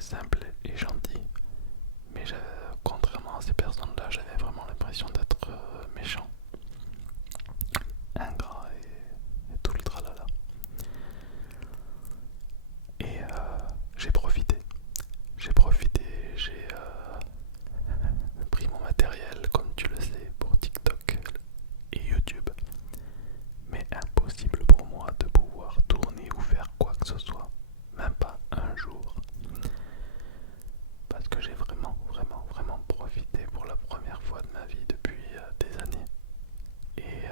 simple et gentil. Mais contrairement à ces personnes-là, j'avais vraiment l'impression d'être méchant, ingrat et tout le tralala. Et j'ai profité. J'ai pris mon matériel, comme tu le sais, pour TikTok et YouTube. Mais impossible pour moi de pouvoir tourner ou faire quoi que ce soit, même pas un jour. Parce que j'ai vraiment profité pour la première fois de ma vie depuis des années. Et,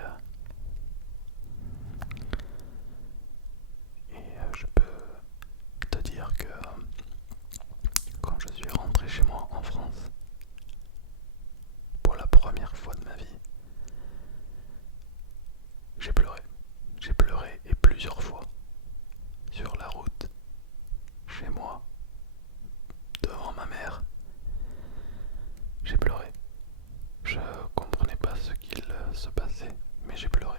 je peux te dire que quand je suis rentré chez moi en France, pour la première fois de ma vie, j'ai pleuré. J'ai pleuré et plusieurs fois. Sur la route, chez moi, devant ma mère. J'ai pleuré. Je comprenais pas ce qu'il se passait, mais j'ai pleuré.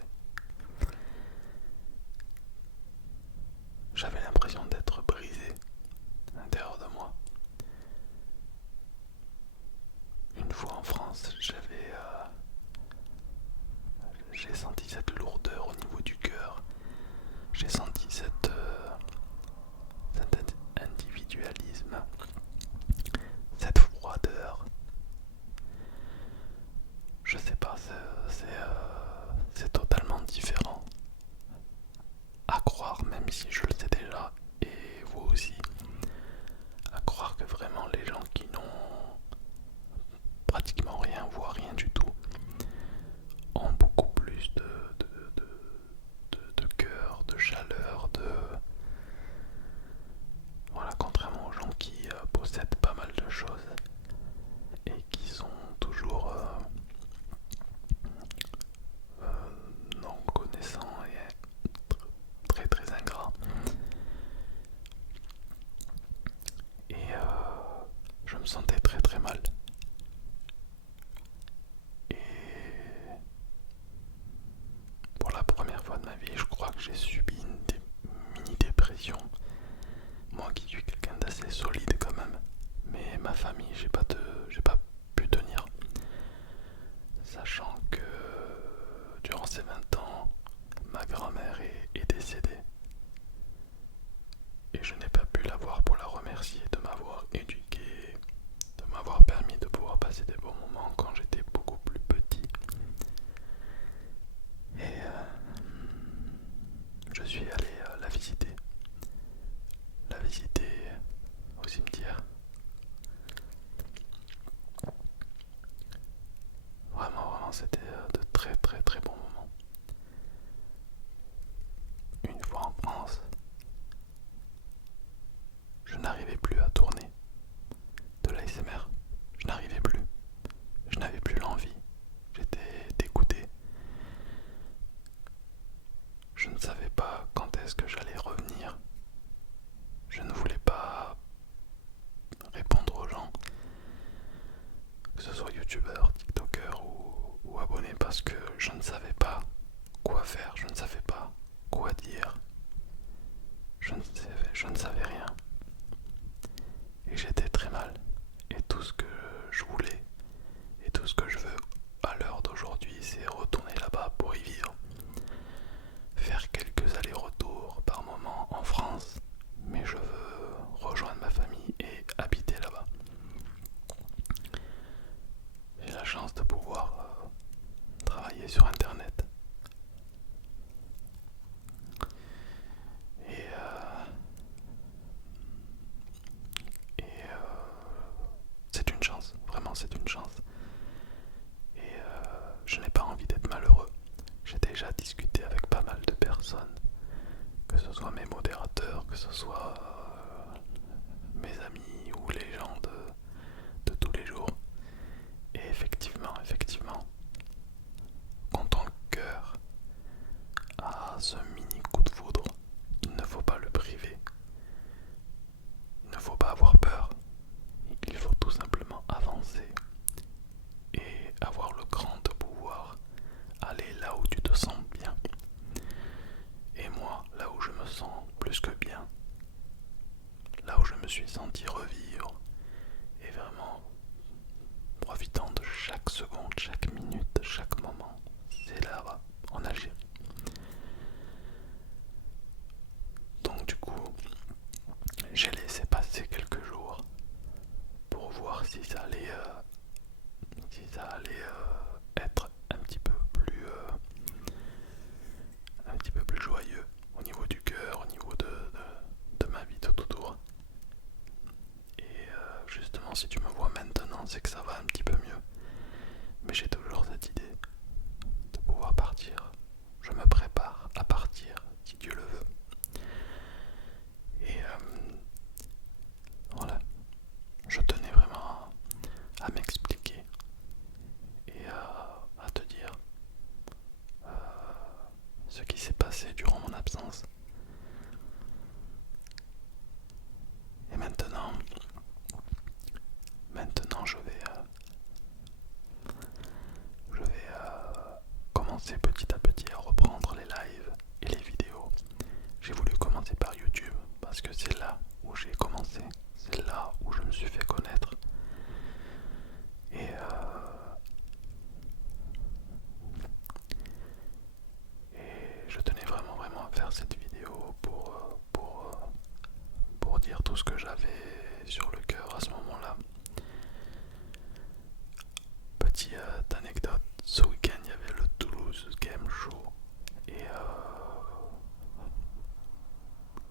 J'avais l'impression d'être brisé à l'intérieur de moi. Une fois en France, j'ai senti cette lourdeur au niveau du cœur. J'ai senti cet individualisme, cette froideur. Je sais pas, c'est totalement différent. À croire, même si je le sais déjà, et vous aussi, à croire que vraiment les gens qui n'ont pratiquement rien, voire rien du tout, ont beaucoup plus de cœur, de chaleur, Voilà, contrairement aux gens qui possèdent pas mal de choses et qui sont toujours non connaissants et très ingrats. Et je me sentais très mal. Et pour la première fois de ma vie, je crois que j'ai subi une mini-dépression. Moi qui suis quelqu'un d'assez solide quand même. Mais ma famille, j'ai pas pu tenir. Sachant que durant ces 20 ans, ma grand-mère est décédée. Et je n'ai pas pu la voir pour la remercier de m'avoir éduqué, de m'avoir permis de pouvoir passer des bons moments quand j'étais beaucoup plus petit. Et je suis allé la visiter au cimetière. Vraiment, c'était de très bons moments. Une fois en France, je n'arrivais plus à tourner de l'ASMR. Je n'arrivais plus. Je n'avais plus l'envie. J'étais dégoûté. Je ne savais pas quand est-ce que j'allais revenir. Je ne voulais pas répondre aux gens, que ce soit youtubeur, tiktoker ou abonné, parce que je ne savais pas quoi faire, je ne savais pas quoi dire, je ne savais rien. Et j'étais très mal. Et tout ce que je voulais, et tout ce que je veux à l'heure d'aujourd'hui, c'est retourner là-bas pour y vivre. Faire quelques allers-retours par moment en France, mais je veux rejoindre ma famille et habiter là-bas. J'ai la chance de pouvoir travailler sur internet. Et, c'est une chance, vraiment c'est une chance. Et je n'ai pas envie d'être malheureux. J'ai déjà discuté avec pas mal de personnes, que ce soit mes modérateurs, que ce soit mes amis ou les gens de tous les jours. Et effectivement, quand ton cœur a ce mini coup de foudre, il ne faut pas le priver. Il ne faut pas avoir peur. Il faut tout simplement avancer et avoir le cran de pouvoir aller là où tu te sens bien. Et moi, là où je me sens plus que bien, là où je me suis senti revivre et vraiment profitant de chaque seconde, chaque minute, chaque moment. C'est là-bas, en Algérie. Donc du coup, j'ai laissé passer quelques jours pour voir si ça allait, être un petit peu plus joyeux au niveau du cœur, au niveau de ma vie tout autour. Et justement, si tu me vois maintenant, c'est que ça va un petit peu mieux. Mais j'ai toujours cette idée de pouvoir partir. Je me prépare à partir, si Dieu le veut. Et voilà, je tenais vraiment à m'expliquer et à te dire ce qui s'est passé durant mon absence. Et maintenant je vais commencer petit à petit à reprendre les lives et les vidéos. J'ai voulu commencer par YouTube parce que c'est là où j'ai commencé, c'est là où je me suis fait connaître. Et je tenais vraiment à faire cette vidéo pour dire tout ce que j'avais sur le cœur à ce moment-là. Petite anecdote, ce week-end il y avait le Toulouse Game Show et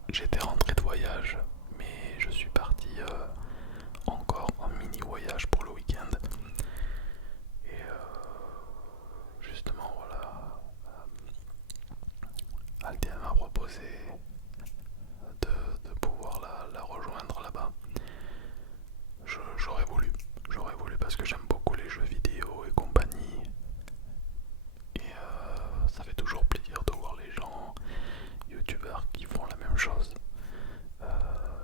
j'étais rentré de voyage, mais je suis parti encore en mini voyage pour le week-end. Et justement voilà, Altea m'a proposé de pouvoir la rejoindre là-bas. J'aurais voulu parce que j'aime beaucoup les jeux vidéo et compagnie. Et ça fait toujours plaisir de voir les gens, youtubeurs qui font la même chose.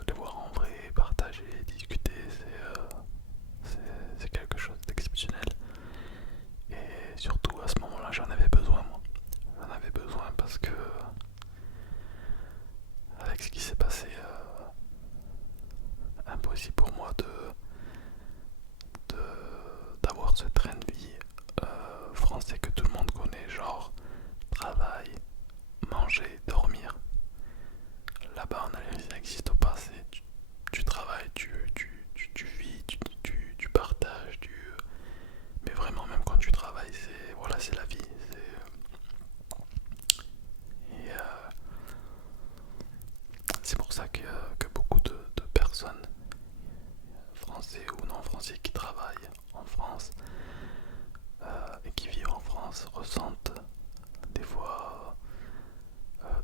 Les voir en vrai, partager, discuter, c'est quelque chose d'exceptionnel. Et surtout à ce moment-là, j'en avais besoin moi. J'en avais besoin parce que avec ce qui s'est passé, impossible pour moi d'avoir ce train de vie français que tout le monde connaît, genre travail, manger, dormir. Là-bas en Algérie ça n'existe pas, tu travailles, tu vis, tu partages, mais vraiment même quand tu travailles, c'est la vie. Et c'est pour ça que beaucoup de personnes, français ou non français, qui travaillent en France et qui vivent en France ressentent des fois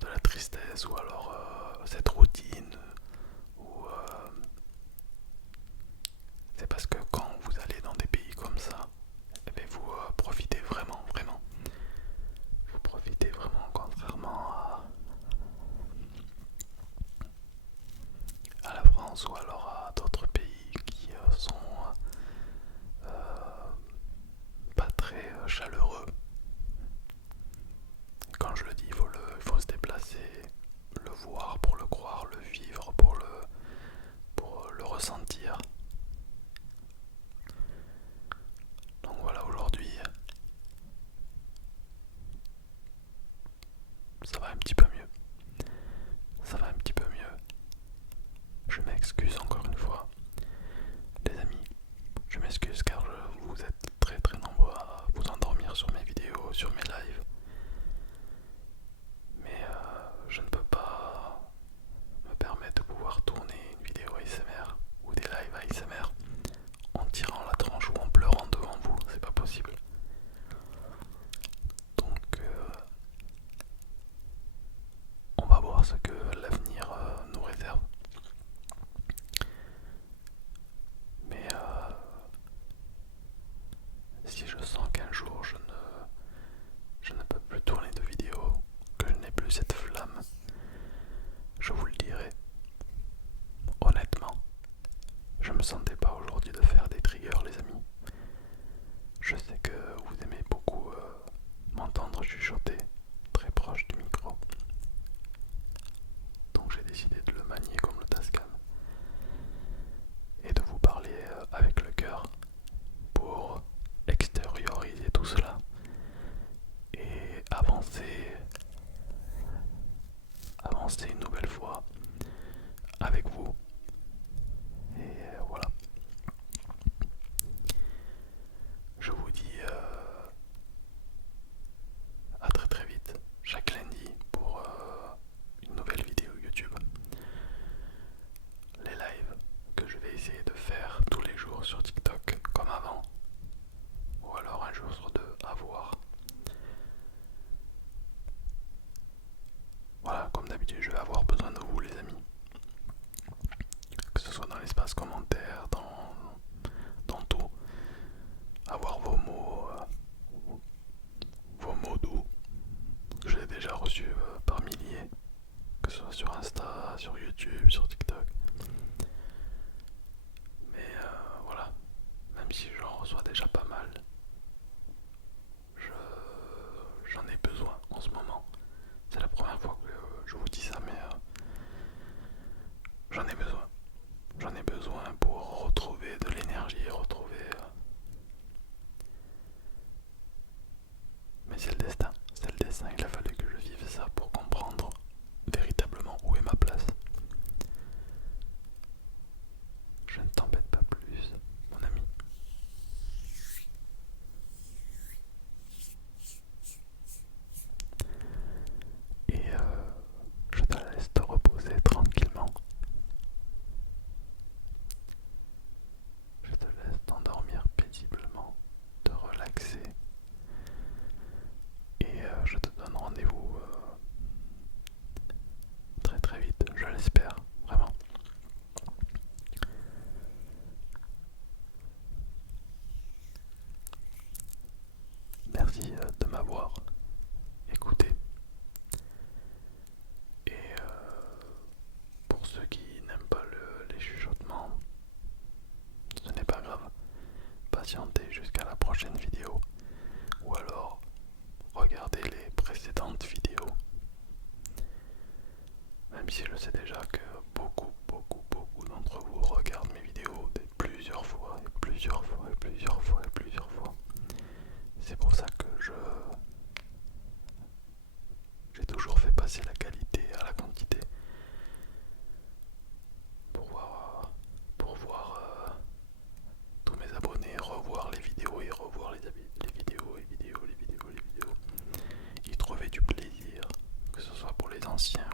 de la tristesse ou alors cette routine ou c'est parce que quand vous allez dans des pays comme ça, eh bien, vous profitez vraiment vous profitez vraiment, contrairement à la France ou alors à d'autres pays qui sont pas très chaleureux. Quand je le dis, il faut se déplacer, le voir pour le croire, le vivre pour le ressentir. Donc voilà, aujourd'hui, ça va un petit peu mieux. Ça va un petit peu mieux. Je m'excuse encore l'espace commentaire, dans tout. Avoir vos mots doux que j'ai déjà reçus par milliers, que ce soit sur Insta, sur YouTube, sur TikTok. Mais voilà, même si j'en reçois déjà pas mal, j'en ai besoin en ce moment. C'est la première fois que je vous dis ça, mais j'en ai besoin. J'en ai besoin pour retrouver de l'énergie, retrouver... Mais c'est le destin, il a fallu que je vive ça pour comprendre véritablement où est ma place. Je ne t'embête pas plus, mon ami. Et je te laisse te reposer tranquillement. Je te laisse t'endormir paisiblement, te relaxer. Et je te donne rendez-vous très très vite, je l'espère, vraiment. Merci de m'avoir écouté. Et pour ceux qui n'aiment pas les chuchotements, ce n'est pas grave. Patientez jusqu'à la prochaine vidéo. Ou alors, regardez les précédentes vidéos. Même si je sais déjà que beaucoup d'entre vous regardent mes vidéos plusieurs fois, et plusieurs fois, et plusieurs fois, et plusieurs fois. C'est pour ça que j'ai toujours fait passer la qualité à la quantité. Pour voir tous mes abonnés revoir les vidéos et revoir les vidéos, y trouver du plaisir, que ce soit pour les anciens